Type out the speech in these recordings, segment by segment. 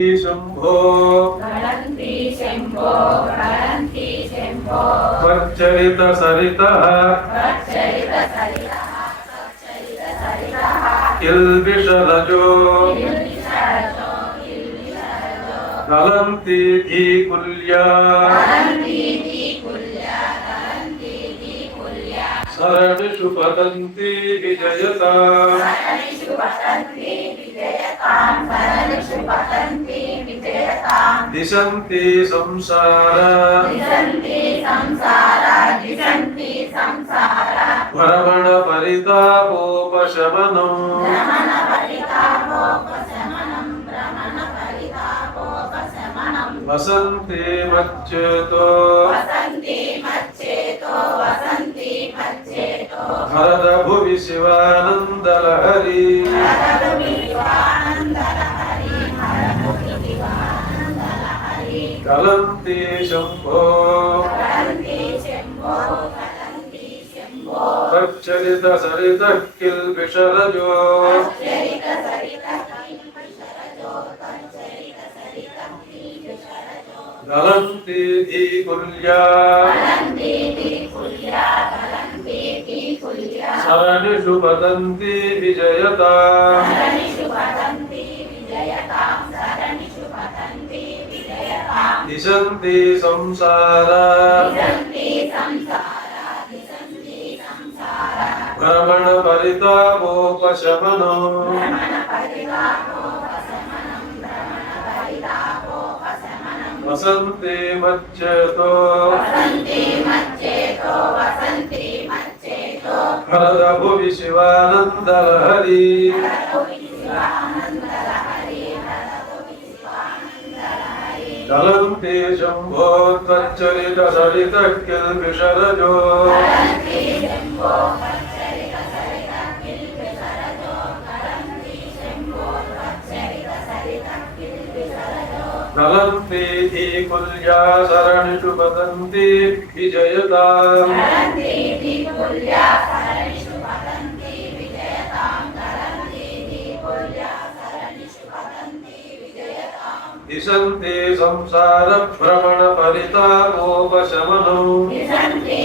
శంభో. కళంతి శంభో కళంతి శంభో. త్వచ్చరిత సరిత. సచ్చరిత సరిత దిశంతి సంసార. దిశంతి సంసార దిశంతి సంసార. భ్రమణ పరితాపోపశమనం. వసంతి మచ్చేతో. భరద భువి శివానందలహరి. కలంతి శంభో కలంతి సరిత కిల్బిషరజో చరిత గలంతి సరణిషు పదంతి విజయత. సరణిషు విజయతాం. సరణిషు దిశంతి సంసార. భ్రమణ పరితాపోపశమనం. వసంతి మచ్చేతో. భరద భువి శివానందలహరి శివానందలహరి గలంతి శంభో త్వచ్చరిత సరిత కిల్బిషరజో కలంతి విజయతాం దిశంతి సంసార భ్రమణ పరితాపోపశమనం దిశంతి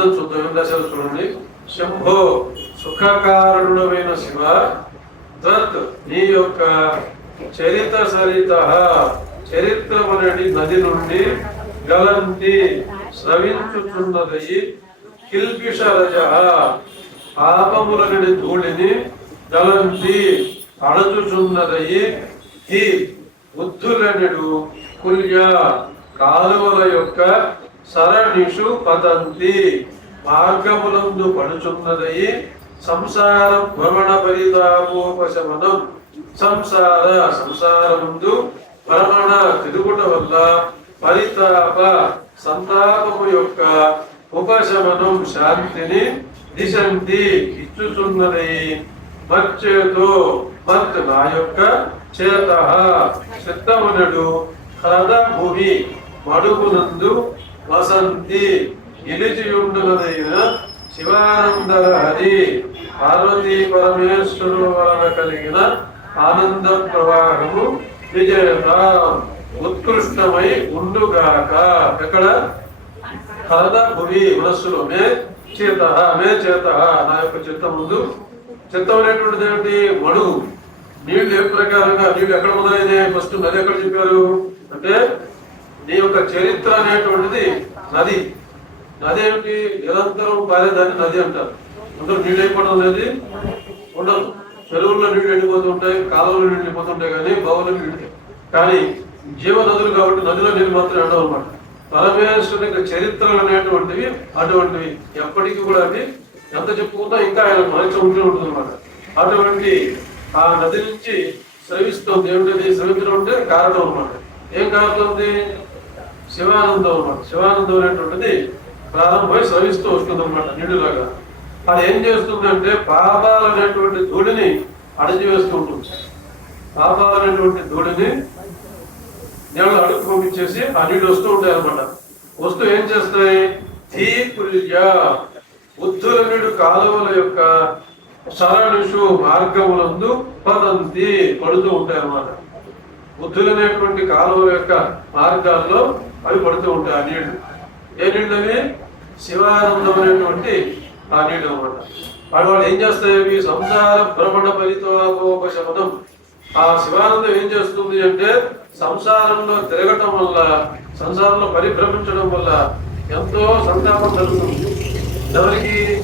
అర్థం చూద్దాం ఏం రాశారు చూడండి. శంభో సుఖకారణుడమైన శివ. తత్ నీ యొక్క చరిత సరిత చరిత్రమనడి నది నుండి గలంతి స్రవించుచున్నదయి కిల్పిష రజ పాపములగని ధూళిని గలంతి అణచుచున్నదయి హి బుద్ధులనడు కుల్య కాలువల యొక్క సరణిషు పతంతి మార్గములందు పడుచున్నదయి సంసారం భ్రమణ పరితాపోపశమనం సంసార సంసారముందు భ్రమణ తిరుగుట వల్ల పరితాప సంతాపము యొక్క ఉపశమనం శాంతిని దిశంతి ఇచ్చుచున్నది మచ్చేతో మత్ నా యొక్క చేత చిత్తమునడు హ్రద భూమి మడుగునందు వసంతి. నిలిచియుండునదైన శివానందర హరి. పార్వతీ పరమేశ్వరుల వలన కలిగిన ఆనంద ప్రవాహము విజయత ఉత్కృష్టమై ఉండుగాక. ఎక్కడ? కలద భువి మనస్సులో. మే చేత మే చేత నా యొక్క చిత్తం ముందు. చిత్తం అనేటువంటిది ఏమిటి? మడుగు నీళ్ళు ఏ ప్రకారంగా నీళ్ళు ఎక్కడ మొదలైంది ఫస్ట్ నది ఎక్కడ చెప్పారు? అంటే నీ యొక్క చరిత్ర అనేటువంటిది నది. నది ఏమిటి? నిరంతరం పారేదాన్ని నది అంటారు. అందరూ నీళ్ళు అయిపోవడం అనేది ఉండదు. చెరువుల్లో నీళ్ళు ఎండిపోతుంటాయి కాలువలో నీళ్ళు ఎండిపోతుంటాయి కానీ బావులో నీళ్ళు కానీ జీవ నదులు కాబట్టి నదిలో నీళ్ళు మాత్రం ఎండవు అనమాట పరమేశ్వరుని యొక్క చరిత్రలు అనేటువంటివి అటువంటివి. ఎప్పటికీ కూడా అవి ఎంత చెప్పుకున్నా ఇంకా ఆయన మరచి ఉంటూ ఉంటుంది అనమాట అటువంటి ఆ నది నుంచి స్రవిస్తుంది ఏమిటది స్రవించడం అంటే కారణం అనమాట ఏం కారణం శివానందం అనమాట శివానందం అనేటువంటిది ప్రారంభమై స్రవిస్తూ వస్తుంది అనమాట నీడులాగా అది ఏం చేస్తుందంటే పాపాలు అనేటువంటి ధూళిని అణచివేస్తూ ఉంటుంది. పాపాలు అనేటువంటి ధూళిని నీళ్ళు అడుగు పంపించేసి ఆ నీళ్ళు వస్తూ ఉంటాయి అనమాట వస్తూ ఏం చేస్తాయి తీపుల్య బుద్ధులనుడు కాలువల యొక్క సరణుషు మార్గములందు పదంతి పడుతూ ఉంటాయి అన్నమాట. బుద్ధులనేటువంటి కాలువ యొక్క మార్గాల్లో అవి పడుతూ ఉంటాయి ఆ నీళ్ళు. ఏ నీళ్ళు అవి? శివానందం అనేటువంటి ఆ నీళ్ళు అనమాట వాడు వాళ్ళు ఏం చేస్తాయి? అవి సంసార భ్రమణ ఫలితోపశమనం ఆ శివానందం ఏం చేస్తుంది అంటే సంసారంలో తిరగటం వల్ల సంసారంలో పరిభ్రమించడం వల్ల ఎంతో సంతాపం కలుగుతుంది. ఎవరికి?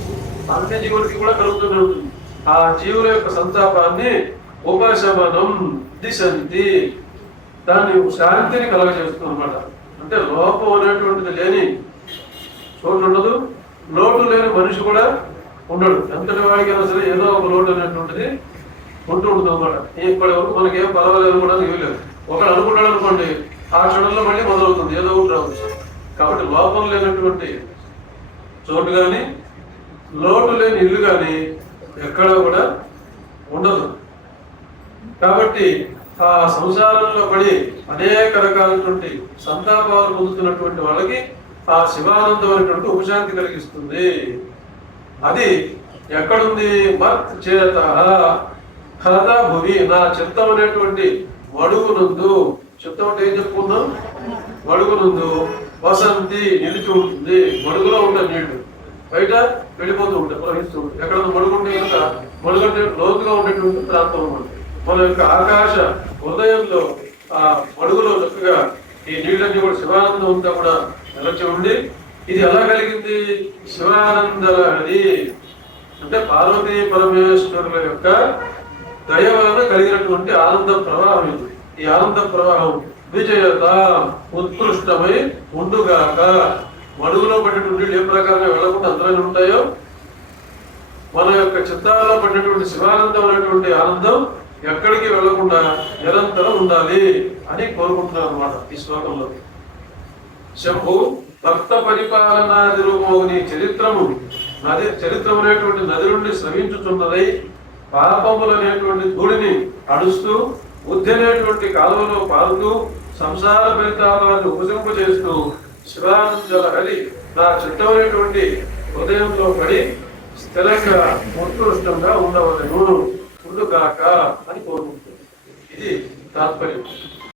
అన్ని జీవులకి కూడా కలుగుతూనే ఉంటుంది. ఆ జీవుల యొక్క సంతాపాన్ని ఉపశమనం దిశంతి. దాన్ని శాంతిని కలగజేస్తుంది అనమాట అంటే లోపం అనేటువంటిది లేని చోటు ఉండదు. లోటు లేని మనిషి కూడా ఉండడు. ఎంతటి వాడికైనా సరే ఏదో ఒక లోటు అనేటువంటిది ఉంటూ ఉంటుంది అనమాట ఇప్పటి వరకు మనకి ఏం పర్వాలేదు కూడా లేదు. ఒకడు అనుకున్నాడు అనుకోండి ఆ క్షణంలో మళ్ళీ మొదలవుతుంది. ఏదో ఒకటి రావచ్చు. కాబట్టి లోపం లేనటువంటి చోటు కానీ లోటు లేని ఇల్లు కానీ ఎక్కడ కూడా ఉండదు. కాబట్టి ఆ సంసారంలో పడి అనేక రకాలైనటువంటి సంతాపాలు పొందుతున్నటువంటి వాళ్ళకి ఆ శివానందం అనేటువంటి ఉపశాంతి కలిగిస్తుంది. అది ఎక్కడుంది? మత్ చేత కథ భువి నా చిత్తం అనేటువంటి వడుగునందు. చిత్తం అంటే ఏం చెప్పుకున్నాం వడుగునందు వసంతి నిలిచి ఉంటుంది. మడుగులో ఉంటాయి నీళ్ళు. బయట వెళ్ళిపోతూ ఉంటాయి ప్రవహిస్తూ ఉంటాయి. ఎక్కడ మడుగుంటే కనుక మడుగంటే లోతుగా ఉండేటువంటి ప్రాంతం ఉంటుంది మన యొక్క ఆకాశ హృదయంలో ఆ పడుగులో చక్కగా ఈ నీళ్ళన్నీ కూడా శివానందం అంతా కూడా నిలచి ఉండి ఇది ఎలా కలిగింది? శివానంద అంటే పార్వతీ పరమేశ్వరుల యొక్క దయ వలన కలిగినటువంటి ఆనంద ప్రవాహం ఇది. ఈ ఆనంద ప్రవాహం విజయత ఉత్కృష్టమై ఉండుగాక. మడుగులో పడినటువంటి ఏ ప్రకారంగా వెళ్ళకుండా అందులోనే ఉంటాయో మన యొక్క చిత్తాల్లో పడినటువంటి శివానందం అనేటువంటి ఆనందం ఎక్కడికి వెళ్ళకుండా నిరంతరం ఉండాలి అని కోరుకుంటున్నాను అనమాట ఈ శ్లోకంలో. శంభు భక్త పరిపాలనాది రూపమని చరిత్రము. నది చరిత్రం అనేటువంటి నది నుండి శ్రమించుతున్నదై పాపములు అనేటువంటి ధూళిని అడుస్తూ బుద్ధి అనేటువంటి కాలువలో పారుతూ సంసార ఫలితాలను ఉపజింపు చేస్తూ శివానందల హరి నా చిత్తమైనటువంటి హృదయంలో పడి స్థిరంగా ఉత్కృష్టంగా ఉండవలను. ఉండుగాక అని కోరుకుంటుంది. ఇది తాత్పర్యం.